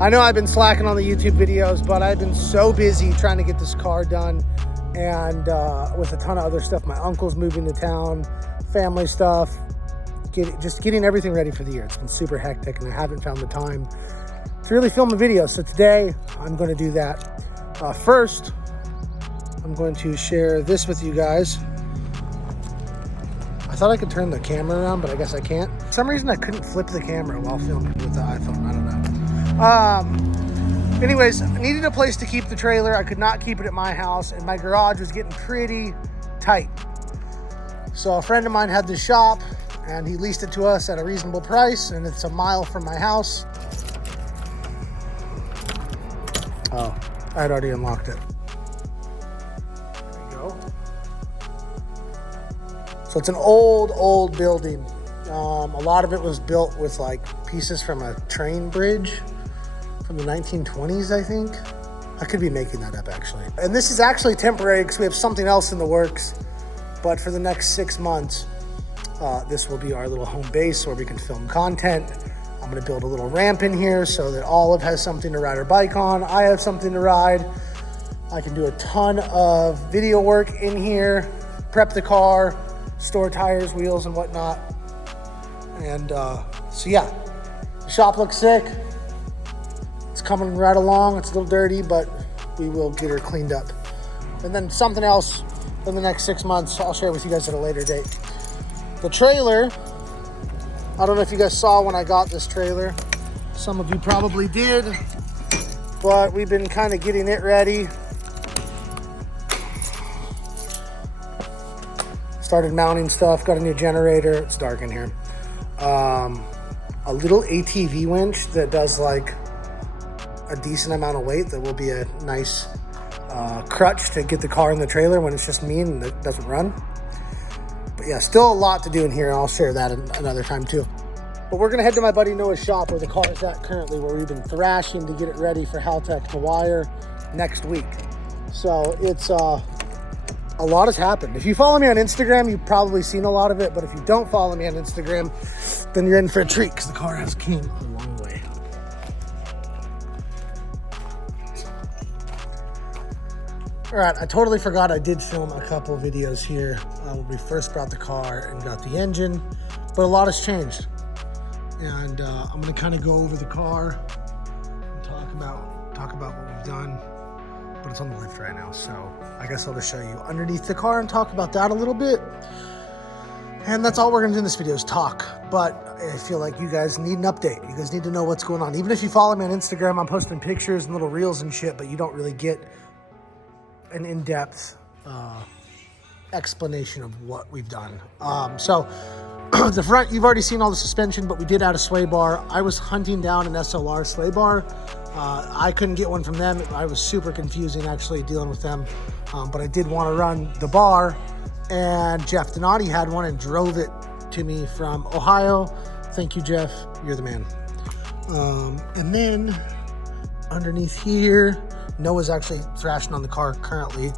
I know I've been slacking on the YouTube videos, but I've been so busy trying to get this car done, and with a ton of other stuff. My uncle's moving to town, family stuff, just getting everything ready for the year. It's been super hectic, and I haven't found the time to really film a video. So today I'm going to do that. First, I'm going to share this with you guys. I thought I could turn the camera around, but I guess I can't. For some reason I couldn't flip the camera while filming with the iPhone. I don't know. Anyways, I needed a place to keep the trailer. I could not keep it at my house, and my garage was getting pretty tight. So a friend of mine had this shop, and he leased it to us at a reasonable price, and it's a mile from my house. Oh, I had already unlocked it. There you go. So it's an old building. A lot of it was built with like pieces from a train bridge from the 1920s, I think. I could be making that up actually. And this is actually temporary because we have something else in the works. But for the next 6 months, this will be our little home base where we can film content. I'm gonna build a little ramp in here so that Olive has something to ride her bike on. I have something to ride. I can do a ton of video work in here, prep the car, store tires, wheels, and whatnot. And so yeah, the shop looks sick. It's coming right along. It's a little dirty, but we will get her cleaned up. And then something else in the next 6 months, I'll share with you guys at a later date. The trailer, I don't know if you guys saw when I got this trailer. Some of you probably did, but we've been kind of getting it ready. Started mounting stuff, got a new generator. It's dark in here. A little ATV winch that does like a decent amount of weight that will be a nice crutch to get the car in the trailer when it's just me and it doesn't run. But yeah, still a lot to do in here, and I'll share that another time too. But we're gonna head to my buddy Noah's shop where the car is at currently, where we've been thrashing to get it ready for Haltech to wire next week. So it's a lot has happened. If you follow me on Instagram, you've probably seen a lot of it, but if you don't follow me on Instagram, then you're in for a treat because the car has came a long way. All right, I totally forgot I did film a couple of videos here when we first brought the car and got the engine, but a lot has changed. And I'm gonna kind of go over the car and talk about what we've done. But it's on the lift right now, so I guess I'll just show you underneath the car and talk about that a little bit. And that's all we're gonna do in this video is talk. But I feel like you guys need an update. You guys need to know what's going on. Even if you follow me on Instagram, I'm posting pictures and little reels and shit, but you don't really get an in-depth explanation of what we've done. So the front, you've already seen all the suspension, but we did add a sway bar. I was hunting down an SLR sway bar. I couldn't get one from them. I was super confusing actually dealing with them, but I did want to run the bar, and Jeff Donati had one and drove it to me from Ohio. Thank you, Jeff. You're the man. And then underneath here, Noah's actually thrashing on the car currently,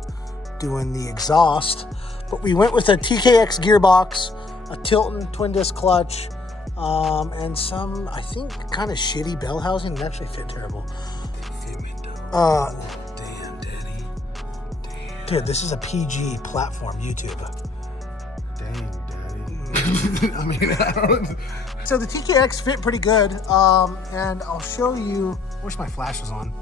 doing the exhaust. But we went with a TKX gearbox, a Tilton twin disc clutch, and some, I think, kind of shitty bell housing. It actually fit terrible. They fit me though. Damn, Daddy. Damn. Dude, this is a PG platform, YouTube. Dang, Daddy. I mean, I don't... So the TKX fit pretty good, and I'll show you. I wish my flash was on.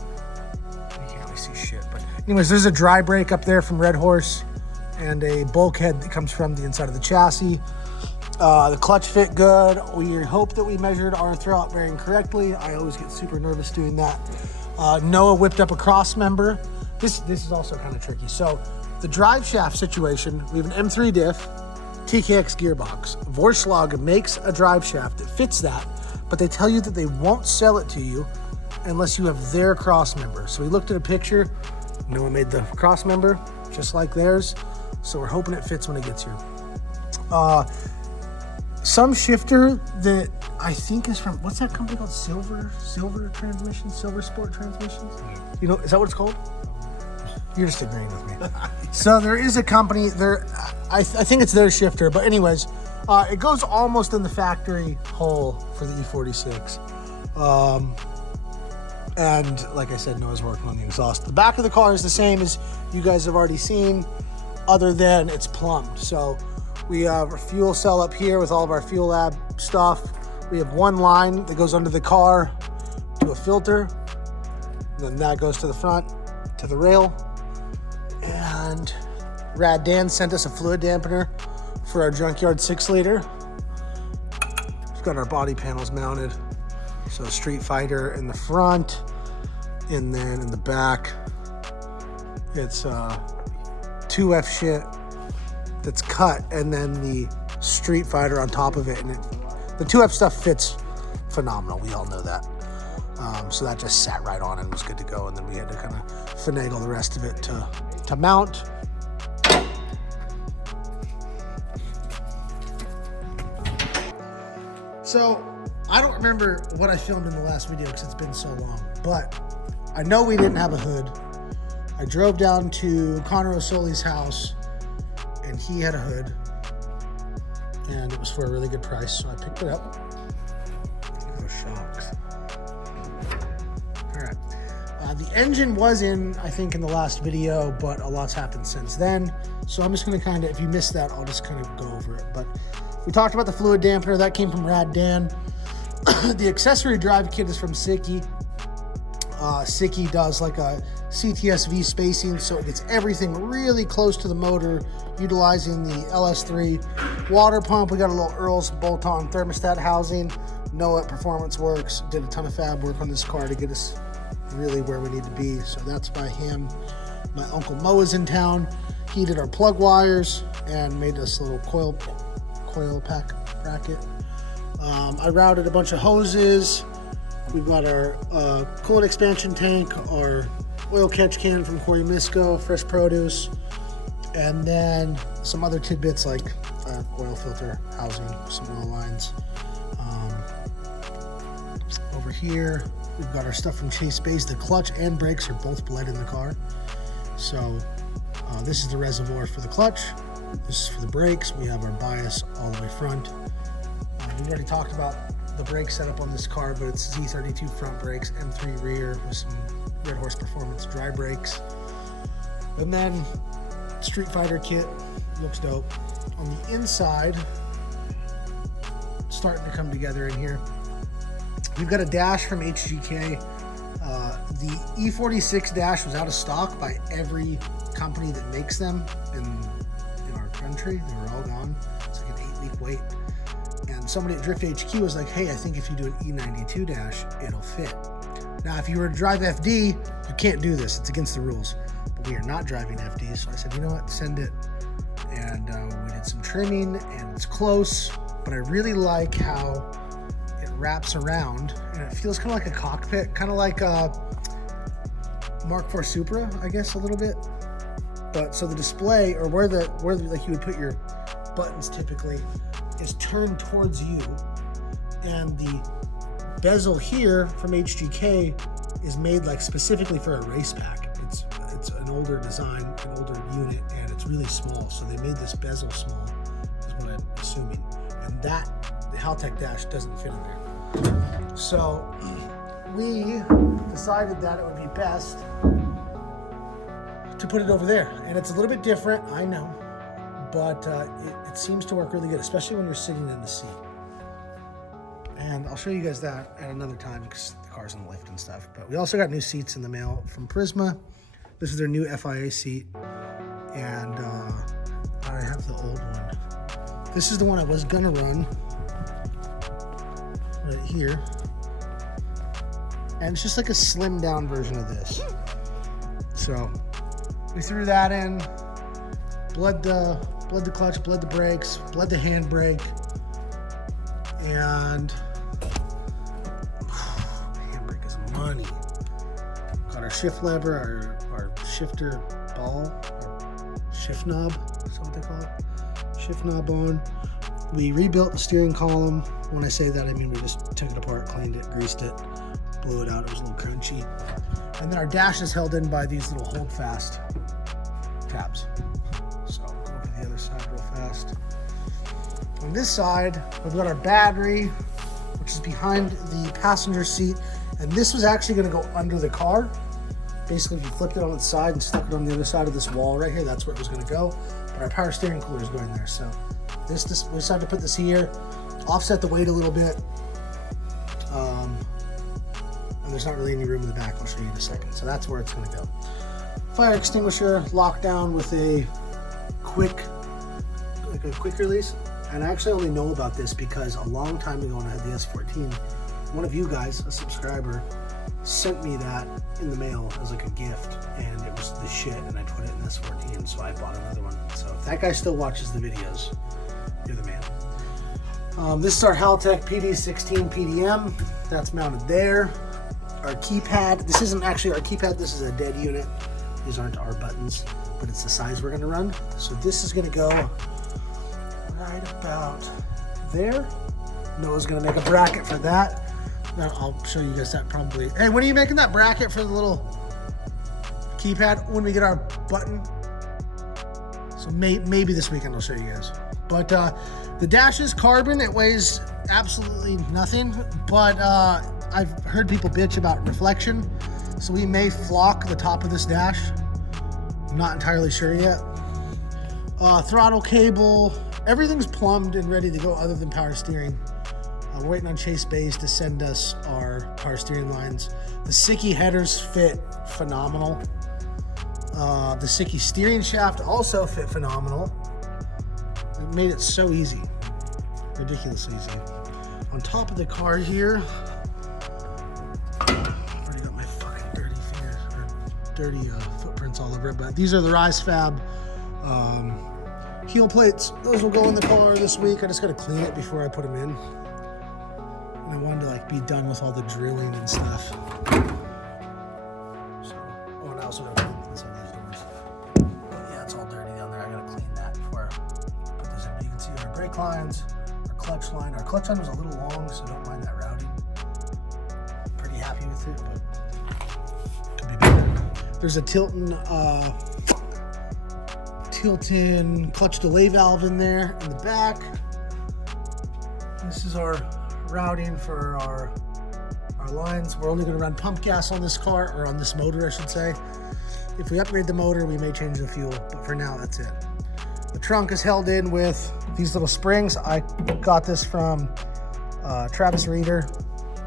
You can't really see shit, but anyways, there's a dry brake up there from Red Horse, and a bulkhead that comes from the inside of the chassis. The clutch fit good. We hope that we measured our throwout bearing correctly. I always get super nervous doing that. Noah whipped up a cross member. This is also kind of tricky. So the drive shaft situation, we have an M3 diff, TKX gearbox. Vorslag makes a drive shaft that fits that, but they tell you that they won't sell it to you unless you have their cross member. So we looked at a picture. Noah made the cross member just like theirs. So we're hoping it fits when it gets here. Some shifter that I think is from, what's that company called? Silver Transmissions? Silver Sport Transmissions? You know, is that what it's called? You're just agreeing with me. So there is a company there, I think it's their shifter, but anyways, it goes almost in the factory hole for the E46. And like I said, Noah's working on the exhaust. The back of the car is the same as you guys have already seen, other than it's plumbed. So we have a fuel cell up here with all of our fuel lab stuff. We have one line that goes under the car to a filter. And then that goes to the front, to the rail. And Rad Dan sent us a fluid dampener for our junkyard 6-liter. We've got our body panels mounted. So Street Fighter in the front, and then in the back, it's 2F shit that's cut, and then the Street Fighter on top of it. And the 2F stuff fits phenomenal. We all know that. So that just sat right on and was good to go. And then we had to kind of finagle the rest of it to mount. So I don't remember what I filmed in the last video because it's been so long, but I know we didn't have a hood. I drove down to Connor O'Sully's house and he had a hood and it was for a really good price. So I picked it up. Look at those shocks. All right. The engine was in, I think, in the last video, but a lot's happened since then. So I'm just going to kind of, if you missed that, I'll just kind of go over it. But we talked about the fluid dampener. That came from Rad Dan. The accessory drive kit is from Sicky. Sicky does like a CTSV spacing, so it gets everything really close to the motor, utilizing the LS3 water pump. We got a little Earl's bolt-on thermostat housing. Noah at Performance Works did a ton of fab work on this car to get us really where we need to be. So that's by him. My Uncle Mo is in town. He did our plug wires and made us a little coil pack bracket. I routed a bunch of hoses. We've got our coolant expansion tank, our oil catch can from Corey Misco, fresh produce, and then some other tidbits like oil filter housing, some oil lines. Over here, we've got our stuff from Chase Bays. The clutch and brakes are both bled in the car. So this is the reservoir for the clutch. This is for the brakes. We have our bias all the way front. We already talked about the brake setup on this car, but it's Z32 front brakes, M3 rear with some Red Horse Performance dry brakes. And then Street Fighter kit, looks dope. On the inside, starting to come together in here. We've got a dash from HGK. The E46 dash was out of stock by every company that makes them in our country. They were all gone. It's like an 8-week wait. And somebody at Drift HQ was like, hey, I think if you do an E92 dash, it'll fit. Now, if you were to drive FD, you can't do this. It's against the rules. But we are not driving FD, so I said, you know what, send it. And we did some trimming, and it's close, but I really like how it wraps around, and it feels kind of like a cockpit, kind of like a Mark IV Supra, I guess, a little bit. But so the display, or where like you would put your buttons typically, is turned towards you, and the bezel here from HGK is made like specifically for a race pack. It's an older design, an older unit, and it's really small. So they made this bezel small, is what I'm assuming. And that, the Haltech dash doesn't fit in there. So we decided that it would be best to put it over there. And it's a little bit different, I know, but it seems to work really good, especially when you're sitting in the seat. And I'll show you guys that at another time because the car's on the lift and stuff. But we also got new seats in the mail from Prisma. This is their new FIA seat. And I have the old one. This is the one I was gonna run right here. And it's just like a slimmed down version of this. So we threw that in, bled the clutch, bled the brakes, bled the handbrake, and handbrake is money. Got our shift lever, our shifter ball, our shift knob, that's what they call it, shift knob on. We rebuilt the steering column. When I say that, I mean we just took it apart, cleaned it, greased it, blew it out. It was a little crunchy. And then our dash is held in by these little hold fast tabs. So go over the other side real fast. On this side, we've got our battery, which is behind the passenger seat. And this was actually gonna go under the car. Basically, if you flipped it on its side and stuck it on the other side of this wall right here, that's where it was gonna go. But our power steering cooler is going there. So this we decided to put this here, offset the weight a little bit. And there's not really any room in the back. I'll show you in a second. So that's where it's gonna go. Fire extinguisher locked down with a quick release. And I actually only know about this because a long time ago when I had the S14, one of you guys, a subscriber, sent me that in the mail as like a gift, and it was the shit, and I put it in S14, so I bought another one. So if that guy still watches the videos, you're the man. This is our Haltech PD16 PDM. That's mounted there. Our keypad, this isn't actually our keypad, this is a dead unit. These aren't our buttons, but it's the size we're gonna run. So this is gonna go right about there. Noah's gonna make a bracket for that. I'll show you guys that probably. Hey, when are you making that bracket for the little keypad? When we get our button. So maybe this weekend I'll show you guys. But the dash is carbon. It weighs absolutely nothing. But I've heard people bitch about reflection. So we may flock the top of this dash. I'm not entirely sure yet. Throttle cable. Everything's plumbed and ready to go other than power steering. We're waiting on Chase Bays to send us our power steering lines. The Sicky headers fit phenomenal. The Sicky steering shaft also fit phenomenal. It made it so easy. Ridiculously easy. On top of the car here, I've already got my fucking dirty fingers, or dirty footprints all over it, but these are the Rise Fab heel plates. Those will go in the car this week. I just gotta clean it before I put them in. And I wanted to like be done with all the drilling and stuff. So, oh, and I also gotta clean this on these doors. But yeah, it's all dirty down there. I gotta clean that before I put this in. But you can see our brake lines, our clutch line. Our clutch line was a little long, so don't mind that routing. Pretty happy with it, but could be better. There's a Tilton clutch delay valve in there in the back. This is our routing for our lines. We're only going to run pump gas on this car, or on this motor I should say. If we upgrade the motor, we may change the fuel, but for now that's it. The trunk is held in with these little springs. I got this from Travis Reeder,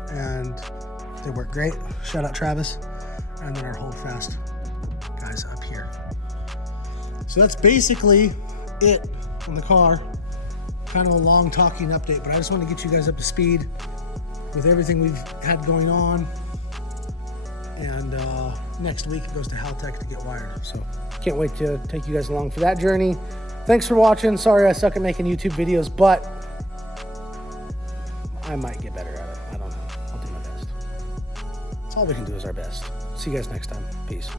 and they work great. Shout out Travis. And then our hold fast guys up here. So that's basically it on the car. Kind of a long talking update, but I just want to get you guys up to speed with everything we've had going on. And next week it goes to Haltech to get wired. So can't wait to take you guys along for that journey. Thanks for watching. Sorry I suck at making YouTube videos, but I might get better at it. I don't know. I'll do my best. That's all we can do is our best. See you guys next time. Peace.